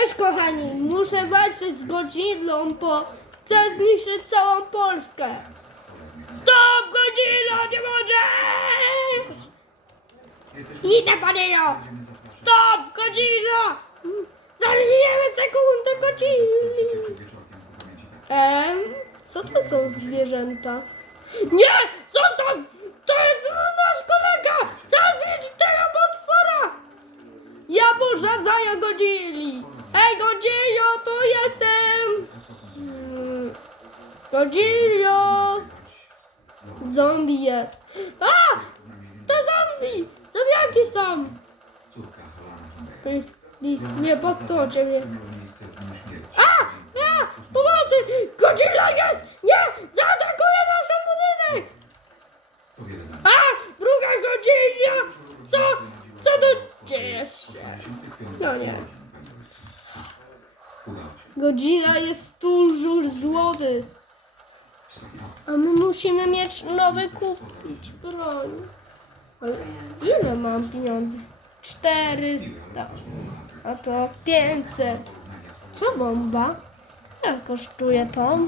Cześć kochani, muszę walczyć z Godzillą, bo chcę zniszczyć całą Polskę. Stop Godzilla, nie możesz! Idę po niego! Stop Godzilla! Znaleziemy sekundę Godzilli! Em, co to są zwierzęta? Nie! Zostaw! To jest nasz kolega! Zabić tego potwora! Ja burza zaja Godzilli! Ej Godzillo, tu jestem! Mm, Godzillo! Zombie jest. A! To zombie! Zombiaki są! Please, please, nie podtoczę mnie. A! A! Pomocy! Godzilla jest! Nie! Zaatakuje nasz budynek! A! Druga Godzilla! Co? Co tu dzieje się? No nie. Godzilla jest dużo złoty. A my musimy mieć nowy kupić broń. Ale ile mam pieniędzy? 400. A to 500. Co bomba? Ile kosztuje to?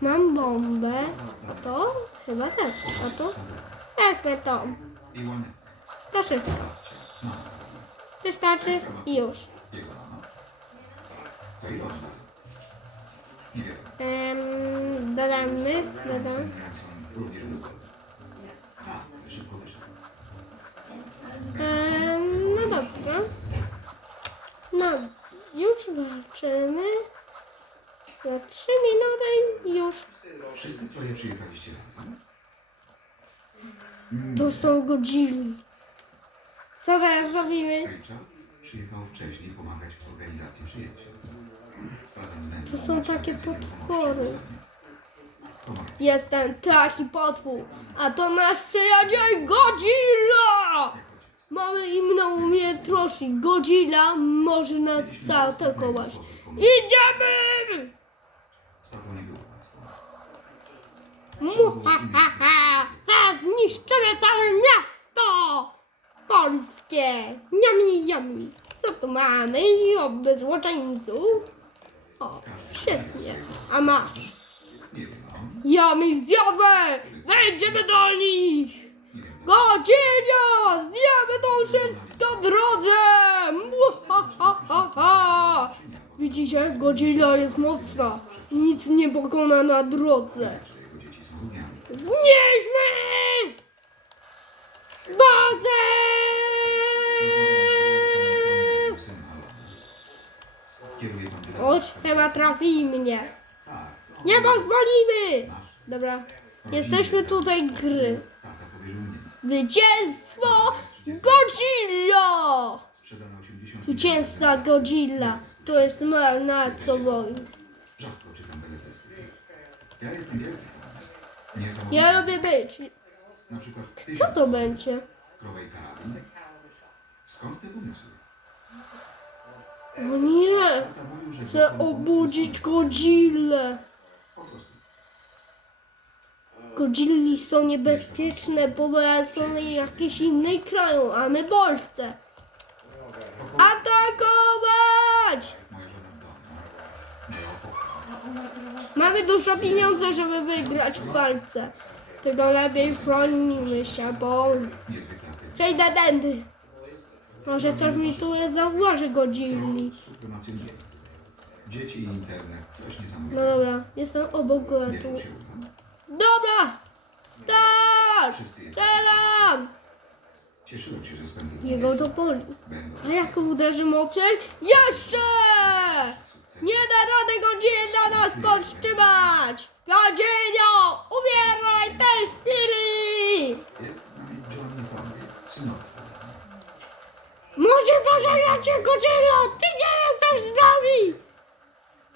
Mam bombę. A to? Chyba też. A to? Wezmę to. To wszystko. Wystarczy i już. Ehm, dodamy, dodam. Ehm, no dobra. No, już walczymy. Za trzy minuty i już. Wszyscy troje przyjechaliście razem? To są Godzilli. Co teraz zrobimy? Richard przyjechał wcześniej pomagać w organizacji przyjęcia. To są takie potwory. Jestem taki potwór, a to nasz przyjaciel Godzilla! Mamy inną umiejętności. Godzilla może nas zaatakować. Idziemy! Muhahaha! Zaraz zniszczymy całe miasto! Polskie! Yummy, yummy! Co tu mamy? Oby złoczyńców. O, świetnie. A masz. Nie wiem, no. Yummy zjadłe! Zejdziemy do nich! Nie Godzilla! Zjemy to wszystko drodze! Muhahaha! Widzicie? Godzilla jest mocna. Nic nie pokona na drodze. że chyba trafi mnie. Nie pozwolimy! Dobra, jesteśmy tutaj gry. Zwycięstwo Godzilla! Sprzedano 80 Zwycięstwa Godzilla to jest marna co wojny. Rzadko czytam beletrystykę. Ja jestem wielki. Ja lubię być. Na przykład Co to będzie? krowej karabin. Skąd te pomysły? O nie! Chcę obudzić Godzillę. Godzilli są niebezpieczne, bo są w jakiejś innej kraju, a my Polsce. Atakować! W. Moja opora. Mamy dużo pieniędzy, żeby wygrać w walce. Tylko lepiej chronimy się, bo przejdę tędy. Może coś mi tu zauważy. Supremacjonizm. Dzieci i internet, coś No niesamowitego. dobra, jestem obok Nie tu. czuł się uda. Dobra! Start! Strzelam! Cieszyłem się, że spędzę Jego to boli. Będą A jak uderzy mocniej? Jeszcze! sukces. Nie da rady Godzilla nas powstrzymać! Godzilla! Umieraj w tej chwili! Jest z nami Johnny Fondy, synowy. Może się Godzilla! Ty gdzie jesteś z nami?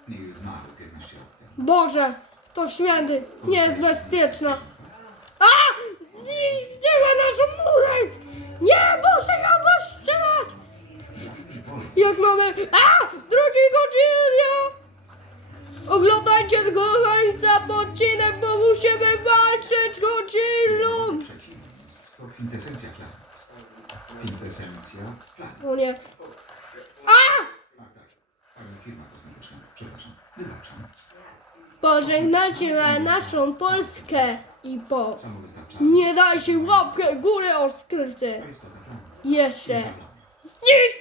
Neil zmarł 15 lat temu. Boże, to śmiedy. Nie jest bezpieczna. A! Zniszczyła naszą murę! Nie, muszę ją powstrzymać! Jak mamy... A! Drugi Godzilla! Oglądajcie do końca odcinek, bo musimy walczyć Godzillą! Przeciwieństw to kwintesencja planu. Kwintesencja planu. O nie. Przepraszam, wybaczam. Pożegnajcie na naszą Polskę i po. Nie dajcie łapkę w górę o skryty. To istotne. Jeszcze zniszczymy całą